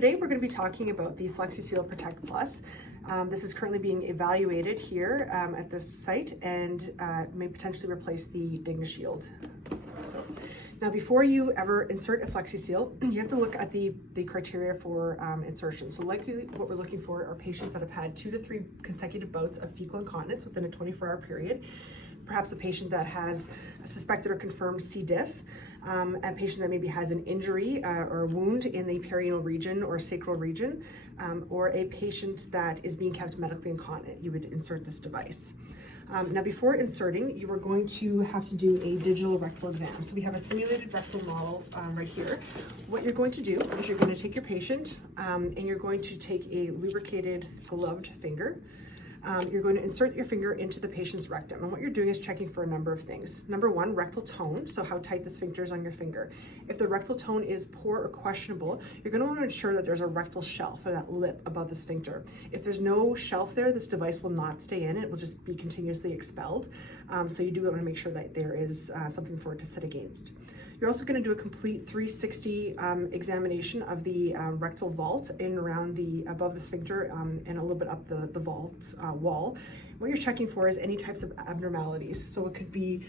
today we're going to be talking about the Flexi-Seal Protect Plus. This is currently being evaluated here at this site and may potentially replace the Digna Shield. So, now before you ever insert a Flexi-Seal, you have to look at the criteria for insertion. So likely what we're looking for are patients that have had 2 to 3 consecutive bouts of fecal incontinence within a 24-hour period. Perhaps a patient that has a suspected or confirmed C. diff, a patient that maybe has an injury or a wound in the perianal region or sacral region, or a patient that is being kept medically incontinent. You would insert this device. Now before inserting, you are going to have to do a digital rectal exam. So we have a simulated rectal model right here. What you're going to do is you're going to take your patient and you're going to take a lubricated gloved finger. You're going to insert your finger into the patient's rectum, and what you're doing is checking for a number of things. Number one, rectal tone, so how tight the sphincter is on your finger. If the rectal tone is poor or questionable, you're going to want to ensure that there's a rectal shelf, or that lip above the sphincter. If there's no shelf there, this device will not stay in, it will just be continuously expelled. So you do want to make sure that there is something for it to sit against. You're also going to do a complete 360 examination of the rectal vault in around the above the sphincter and a little bit up the vault wall. What you're checking for is any types of abnormalities. So it could be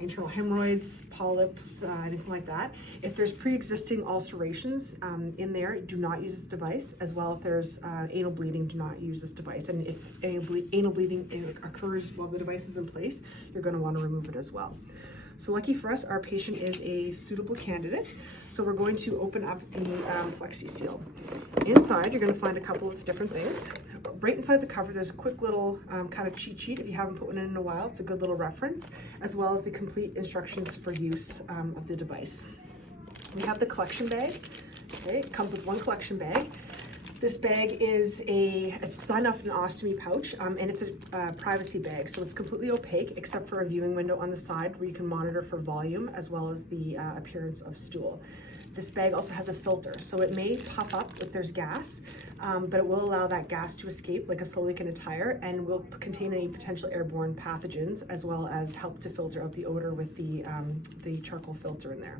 internal hemorrhoids, polyps, anything like that. If there's pre-existing ulcerations in there, do not use this device. As well, if there's anal bleeding, do not use this device. And if anal bleeding occurs while the device is in place, you're going to want to remove it as well. So lucky for us, our patient is a suitable candidate. So we're going to open up the Flexi-Seal. Inside, you're going to find a couple of different things. Right inside the cover, there's a quick little kind of cheat sheet. If you haven't put one in a while, it's a good little reference, as well as the complete instructions for use of the device. We have the collection bag. Okay, it comes with one collection bag. This bag is it's designed off an ostomy pouch, and it's a privacy bag, so it's completely opaque except for a viewing window on the side where you can monitor for volume as well as the appearance of stool. This bag also has a filter, so it may puff up if there's gas, but it will allow that gas to escape like a slow leak in a tire, and will contain any potential airborne pathogens as well as help to filter out the odor with the charcoal filter in there.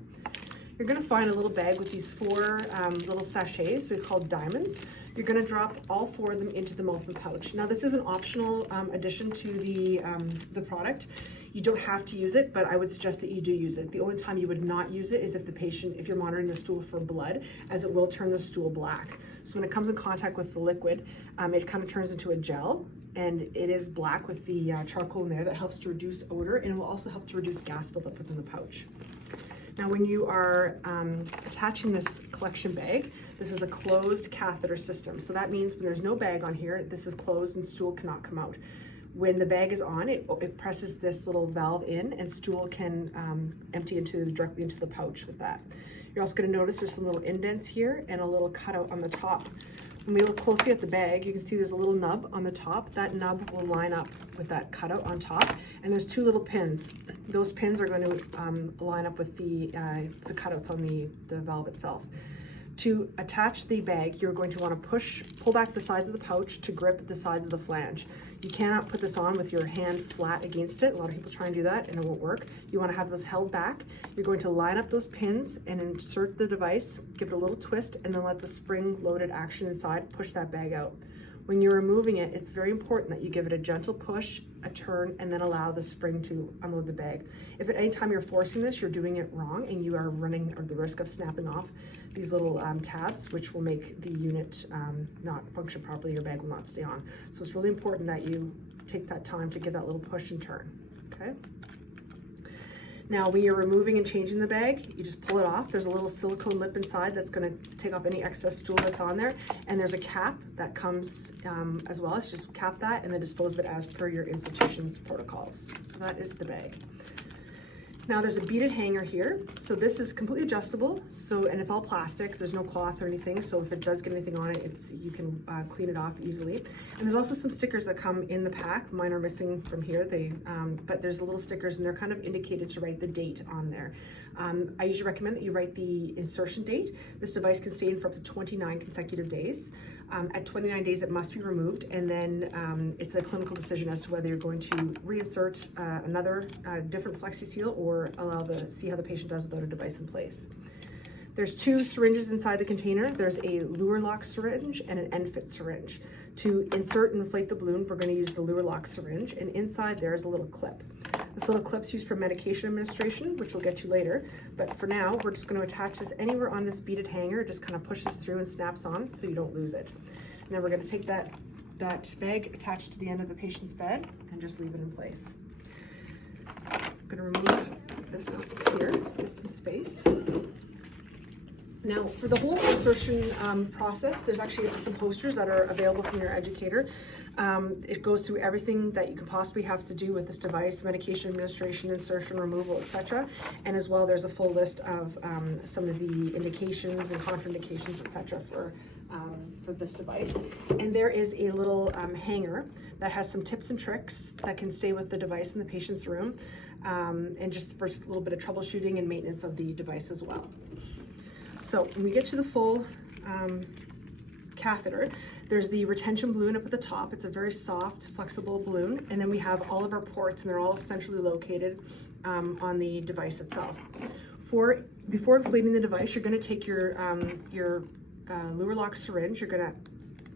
You're going to find a little bag with these 4 little sachets they're called diamonds. You're going to drop all 4 of them into the mouth of the pouch. Now this is an optional addition to the product. You don't have to use it, but I would suggest that you do use it. The only time you would not use it is if you're monitoring the stool for blood, as it will turn the stool black. So when it comes in contact with the liquid, it kind of turns into a gel, and it is black with the charcoal in there that helps to reduce odor, and it will also help to reduce gas buildup within the pouch. Now when you are attaching this collection bag, this is a closed catheter system. So that means when there's no bag on here, this is closed and stool cannot come out. When the bag is on, it presses this little valve in, and stool can empty directly into the pouch with that. You're also going to notice there's some little indents here and a little cutout on the top. When we look closely at the bag, you can see there's a little nub on the top. That nub will line up with that cutout on top, and there's 2 little pins. Those pins are going to line up with the cutouts on the valve itself. To attach the bag, you're going to want to pull back the sides of the pouch to grip the sides of the flange. You cannot put this on with your hand flat against it. A lot of people try and do that and it won't work. You want to have this held back. You're going to line up those pins and insert the device, give it a little twist, and then let the spring-loaded action inside push that bag out. When you're removing it, it's very important that you give it a gentle push, a turn, and then allow the spring to unload the bag. If at any time you're forcing this, you're doing it wrong and you are running the risk of snapping off these little tabs, which will make the unit not function properly. Your bag will not stay on. So it's really important that you take that time to give that little push and turn, okay? Now, when you're removing and changing the bag, you just pull it off. There's a little silicone lip inside that's going to take off any excess stool that's on there. And there's a cap that comes as well. It's just cap that and then dispose of it as per your institution's protocols. So that is the bag. Now there's a beaded hanger here. So this is completely adjustable. And it's all plastic. There's no cloth or anything. So if it does get anything on it, you can clean it off easily. And there's also some stickers that come in the pack. Mine are missing from here. But there's little stickers, and they're kind of indicated to write the date on there. I usually recommend that you write the insertion date. This device can stay in for up to 29 consecutive days. At 29 days, it must be removed, and then it's a clinical decision as to whether you're going to reinsert another different Flexi-Seal or see how the patient does without a device in place. There's 2 syringes inside the container. There's a lure lock syringe and an end fit syringe. To insert and inflate the balloon, we're going to use the lure lock syringe, and inside there is a little clip. This little clip's used for medication administration, which we'll get to later, but for now, we're just going to attach this anywhere on this beaded hanger. It just kind of pushes through and snaps on so you don't lose it. And then we're going to take that bag attached to the end of the patient's bed and just leave it in place. I'm going to remove this up here, give some space. Now, for the whole insertion process, there's actually some posters that are available from your educator. It goes through everything that you could possibly have to do with this device: medication administration, insertion, removal, etc. And as well, there's a full list of some of the indications and contraindications, etc. for this device. And there is a little hanger that has some tips and tricks that can stay with the device in the patient's room, and just for a little bit of troubleshooting and maintenance of the device as well. So when we get to the full catheter, there's the retention balloon up at the top. It's a very soft, flexible balloon. And then we have all of our ports, and they're all centrally located on the device itself. Before inflating the device, you're going to take your lure lock syringe. You're going to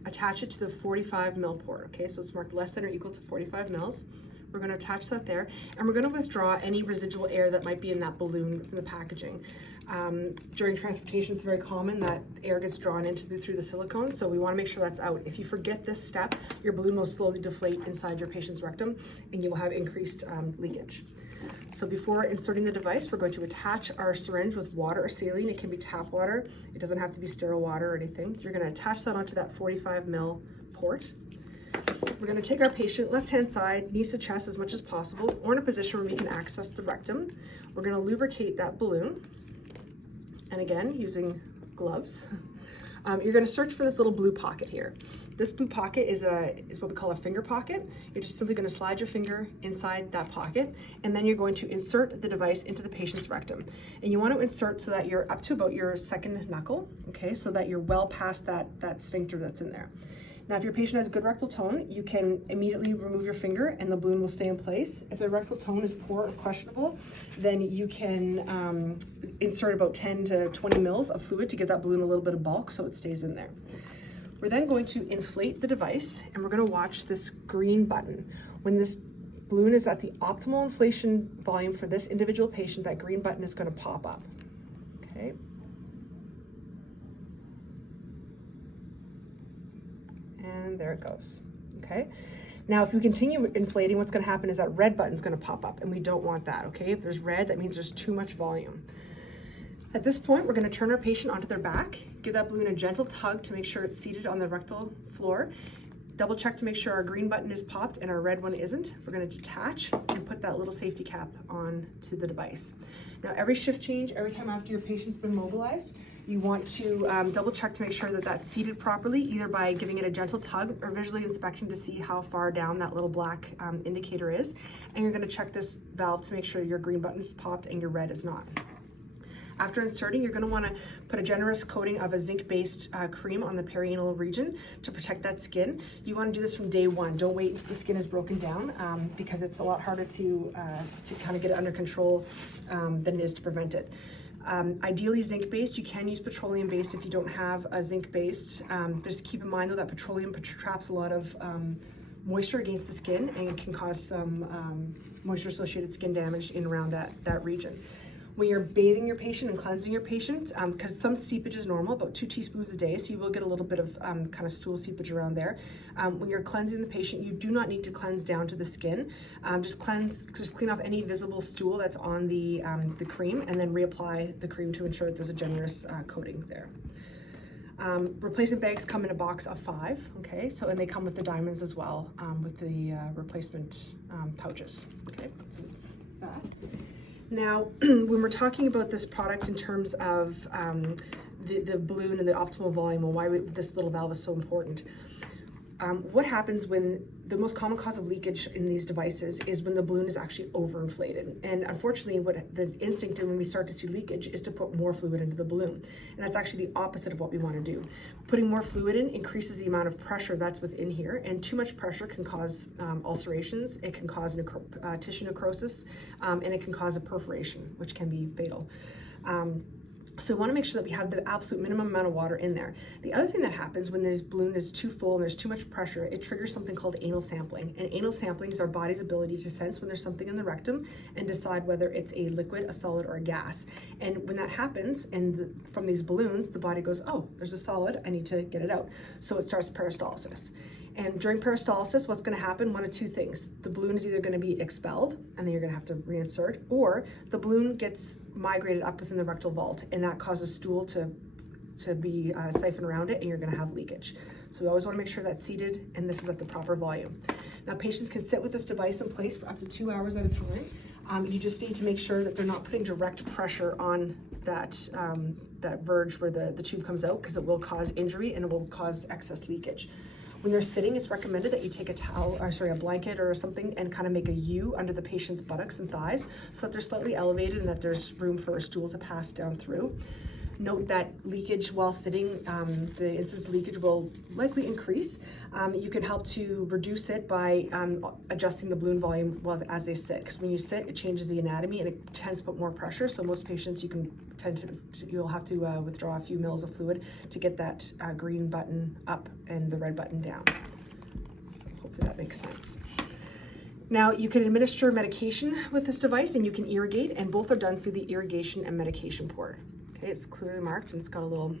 attach it to the 45 mil port. Okay, so it's marked less than or equal to 45 mils. We're going to attach that there, and we're going to withdraw any residual air that might be in that balloon from the packaging. During transportation, it's very common that air gets drawn through the silicone, so we want to make sure that's out. If you forget this step, your balloon will slowly deflate inside your patient's rectum, and you will have increased leakage. So before inserting the device, we're going to attach our syringe with water or saline. It can be tap water. It doesn't have to be sterile water or anything. You're going to attach that onto that 45 mil port. We're going to take our patient left-hand side, knees to chest as much as possible, or in a position where we can access the rectum. We're going to lubricate that balloon, and again, using gloves. You're going to search for this little blue pocket here. This blue pocket is what we call a finger pocket. You're just simply going to slide your finger inside that pocket, and then you're going to insert the device into the patient's rectum. And you want to insert so that you're up to about your second knuckle, okay, so that you're well past that sphincter that's in there. Now, if your patient has good rectal tone, you can immediately remove your finger and the balloon will stay in place. If their rectal tone is poor or questionable, then you can insert about 10 to 20 mils of fluid to give that balloon a little bit of bulk so it stays in there. We're then going to inflate the device, and we're going to watch this green button. When this balloon is at the optimal inflation volume for this individual patient, that green button is going to pop up. Okay. And there it goes. Okay. Now, if we continue inflating, what's going to happen is that red button is going to pop up, and we don't want that. Okay. If there's red, that means there's too much volume. At this point, we're going to turn our patient onto their back, give that balloon a gentle tug to make sure it's seated on the rectal floor. Double check to make sure our green button is popped and our red one isn't. We're going to detach and put that little safety cap on to the device. Now, every shift change, every time after your patient's been mobilized, you want to double check to make sure that that's seated properly, either by giving it a gentle tug or visually inspecting to see how far down that little black indicator is. And you're going to check this valve to make sure your green button is popped and your red is not. After inserting, you're going to want to put a generous coating of a zinc-based cream on the perianal region to protect that skin. You want to do this from day one. Don't wait until the skin is broken down because it's a lot harder to kind of get it under control than it is to prevent it. Ideally zinc-based. You can use petroleum-based if you don't have a zinc-based. Just keep in mind though that petroleum traps a lot of moisture against the skin and can cause some moisture-associated skin damage in around that region. When you're bathing your patient and cleansing your patient, because some seepage is normal, about 2 teaspoons a day, so you will get a little bit of kind of stool seepage around there. When you're cleansing the patient, you do not need to cleanse down to the skin. Just clean off any visible stool that's on the cream, and then reapply the cream to ensure that there's a generous coating there. Replacement bags come in a box of 5, okay, and they come with the diamonds as well, with the replacement pouches, okay, so it's that. Now, when we're talking about this product in terms of the balloon and the optimal volume and why this little valve is so important, what happens when the most common cause of leakage in these devices is when the balloon is actually overinflated. And unfortunately, what the instinct when we start to see leakage is to put more fluid into the balloon. And that's actually the opposite of what we want to do. Putting more fluid in increases the amount of pressure that's within here, and too much pressure can cause ulcerations, it can cause tissue necrosis, and it can cause a perforation, which can be fatal. So we want to make sure that we have the absolute minimum amount of water in there. The other thing that happens when this balloon is too full and there's too much pressure, it triggers something called anal sampling. And anal sampling is our body's ability to sense when there's something in the rectum and decide whether it's a liquid, a solid, or a gas. And when that happens, from these balloons, the body goes, oh, there's a solid, I need to get it out. So it starts peristalsis. And during peristalsis, what's going to happen? One of two things. The balloon is either going to be expelled, and then you're going to have to reinsert, or the balloon gets migrated up within the rectal vault, and that causes stool to be siphoned around it, and you're going to have leakage. So we always want to make sure that's seated, and this is at the proper volume. Now, patients can sit with this device in place for up to 2 hours at a time. You just need to make sure that they're not putting direct pressure on that verge where the tube comes out, because it will cause injury and it will cause excess leakage. When they're sitting, it's recommended that you take a blanket or something and kind of make a U under the patient's buttocks and thighs so that they're slightly elevated and that there's room for a stool to pass down through. Note that leakage while sitting, the incidence of leakage will likely increase. You can help to reduce it by adjusting the balloon volume as they sit, because when you sit, it changes the anatomy and it tends to put more pressure. So most patients, you'll have to withdraw a few mils of fluid to get that green button up and the red button down. So hopefully that makes sense. Now you can administer medication with this device and you can irrigate, and both are done through the irrigation and medication port. Okay, it's clearly marked and it's got a little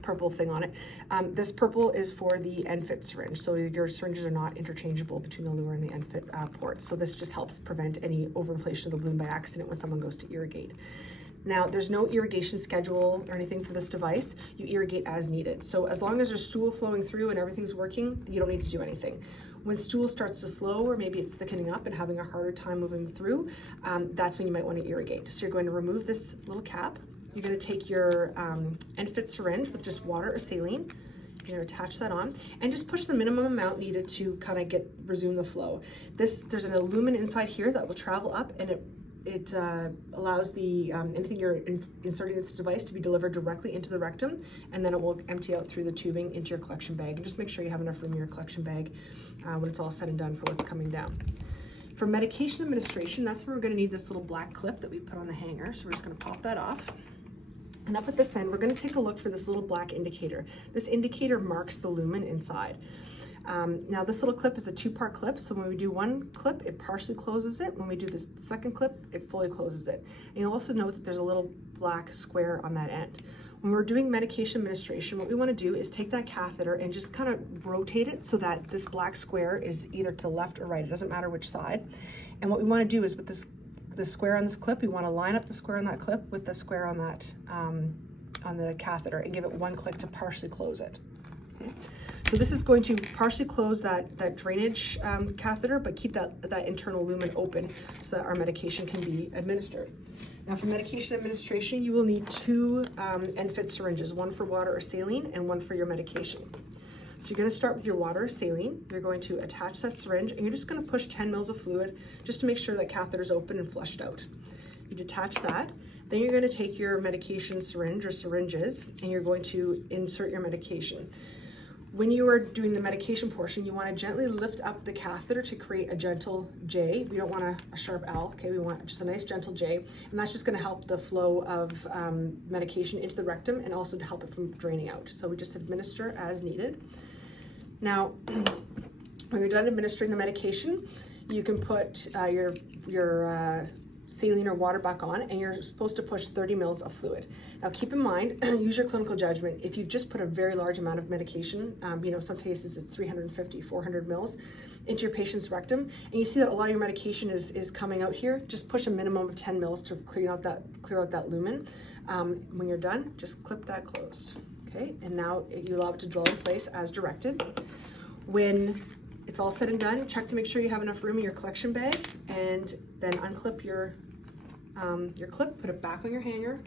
purple thing on it. This purple is for the end-fit syringe, so your syringes are not interchangeable between the Luer and the end-fit ports. So this just helps prevent any overinflation of the balloon by accident when someone goes to irrigate. Now, there's no irrigation schedule or anything for this device. You irrigate as needed. So as long as there's stool flowing through and everything's working, you don't need to do anything. When stool starts to slow, or maybe it's thickening up and having a harder time moving through, that's when you might want to irrigate. So you're going to remove this little cap. You're going to take your end-fit syringe with just water or saline. You're going to attach that on and just push the minimum amount needed to kind of resume the flow. There's an lumen inside here that will travel up, and it allows the anything you're inserting in this device to be delivered directly into the rectum, and then it will empty out through the tubing into your collection bag. And just make sure you have enough room in your collection bag when it's all said and done for what's coming down. For medication administration, that's where we're going to need this little black clip that we put on the hanger. So we're just going to pop that off. And up at this end, we're going to take a look for this little black indicator. This indicator marks the lumen inside. Now this little clip is a two-part clip, so when we do one clip, it partially closes it. When we do this second clip, it fully closes it. And you'll also note that there's a little black square on that end. When we're doing medication administration, what we want to do is take that catheter and just kind of rotate it so that this black square is either to the left or right. It doesn't matter which side. And what we want to do is with the square on this clip, we want to line up the square on that clip with the square on that on the catheter and give it one click to partially close it. Okay? So this is going to partially close that drainage catheter, but keep that internal lumen open so that our medication can be administered. Now for medication administration, you will need two end-fit syringes, one for water or saline and one for your medication. So you're going to start with your water or saline. You're going to attach that syringe and you're just going to push 10 mils of fluid just to make sure that catheter is open and flushed out. You detach that. Then you're going to take your medication syringe or syringes and you're going to insert your medication. When you are doing the medication portion, you want to gently lift up the catheter to create a gentle J. We don't want a sharp L, okay? We want just a nice gentle J, and that's just going to help the flow of medication into the rectum and also to help it from draining out. So we just administer as needed. Now, when you're done administering the medication, you can put your saline or water back on, and you're supposed to push 30 mils of fluid. Now keep in mind, use your clinical judgment. If you've just put a very large amount of medication, some cases it's 350, 400 mils into your patient's rectum, and you see that a lot of your medication is coming out here, just push a minimum of 10 mils to clear out that lumen. When you're done, just clip that closed. Okay, and now you allow it to draw in place as directed. When it's all said and done, check to make sure you have enough room in your collection bag, and then unclip your clip, put it back on your hanger,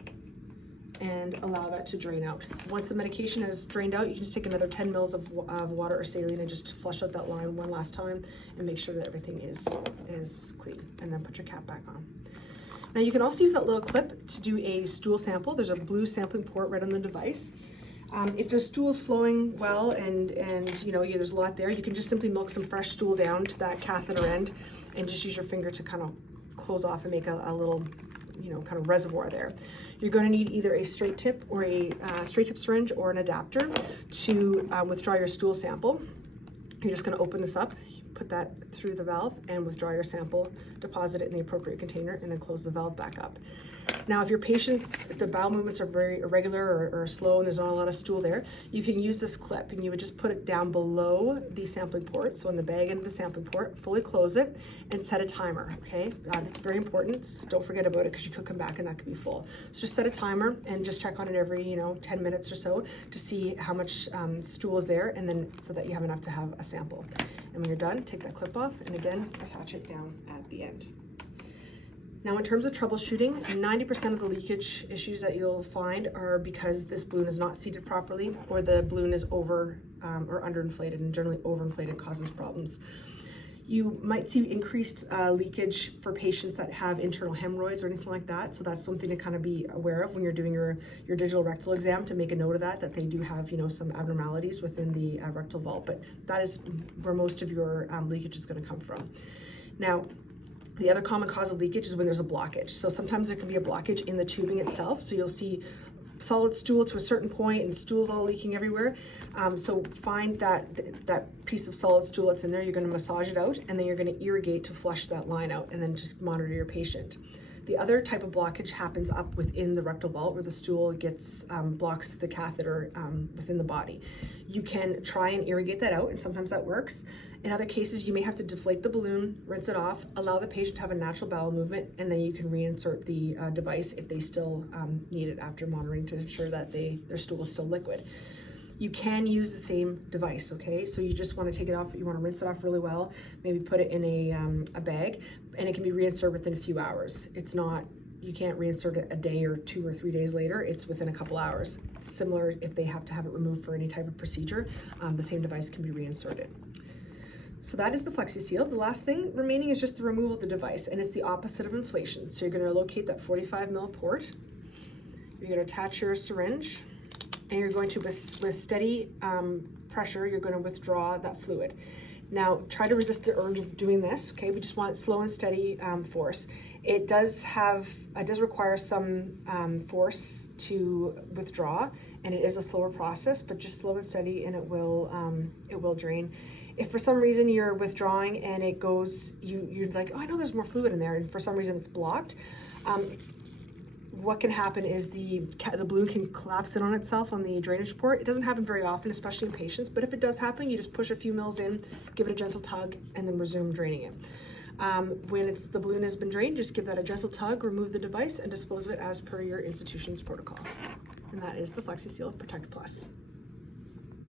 and allow that to drain out. Once the medication is drained out, you can just take another 10 mils of water or saline and just flush out that line one last time and make sure that everything is clean, and then put your cap back on. Now you can also use that little clip to do a stool sample. There's a blue sampling port right on the device. If there's stools flowing well and there's a lot there, you can just simply milk some fresh stool down to that catheter end and just use your finger to kind of close off and make a little kind of reservoir there. You're going to need either a straight tip or a straight tip syringe or an adapter to withdraw your stool sample. You're just going to open this up, put that through the valve and withdraw your sample, deposit it in the appropriate container, and then close the valve back up. Now, if your patients, if the bowel movements are very irregular or slow and there's not a lot of stool there, you can use this clip and you would just put it down below the sampling port, so on the bag end of the sampling port, fully close it and set a timer, okay? It's very important, so don't forget about it because you could come back and that could be full. So just set a timer and just check on it every, 10 minutes or so to see how much stool is there, and then so that you have enough to have a sample. And when you're done, take that clip off and again, attach it down at the end. Now, in terms of troubleshooting, 90% of the leakage issues that you'll find are because this balloon is not seated properly or the balloon is over or underinflated, and generally overinflated causes problems. You might see increased leakage for patients that have internal hemorrhoids or anything like that, so that's something to kind of be aware of when you're doing your digital rectal exam, to make a note of that they do have some abnormalities within the rectal vault, but that is where most of your leakage is going to come from. Now, the other common cause of leakage is when there's a blockage. So sometimes there can be a blockage in the tubing itself. So you'll see solid stool to a certain point and stool's all leaking everywhere. So find that piece of solid stool that's in there, you're going to massage it out, and then you're going to irrigate to flush that line out, and then just monitor your patient. The other type of blockage happens up within the rectal vault where the stool gets blocks the catheter within the body. You can try and irrigate that out, and sometimes that works. In other cases, you may have to deflate the balloon, rinse it off, allow the patient to have a natural bowel movement, and then you can reinsert the device if they still need it after monitoring to ensure that their stool is still liquid. You can use the same device, okay? So you just want to take it off, you want to rinse it off really well, maybe put it in a bag, and it can be reinserted within a few hours. It's not, you can't reinsert it a day or 2 or 3 days later, it's within a couple hours. Similar if they have to have it removed for any type of procedure, the same device can be reinserted. So that is the Flexi-Seal. The last thing remaining is just the removal of the device, and it's the opposite of inflation. So you're going to locate that 45 ml port. You're going to attach your syringe, and you're going to, with steady pressure, you're going to withdraw that fluid. Now, try to resist the urge of doing this, okay? We just want slow and steady force. It does require some force to withdraw, and it is a slower process, but just slow and steady, and it will drain. If for some reason you're withdrawing and it goes, you're like, oh, I know there's more fluid in there, and for some reason it's blocked, what can happen is the balloon can collapse in on itself on the drainage port. It doesn't happen very often, especially in patients, but if it does happen, you just push a few mils in, give it a gentle tug, and then resume draining it. When the balloon has been drained, just give that a gentle tug, remove the device, and dispose of it as per your institution's protocol. And that is the Flexi-Seal Protect Plus.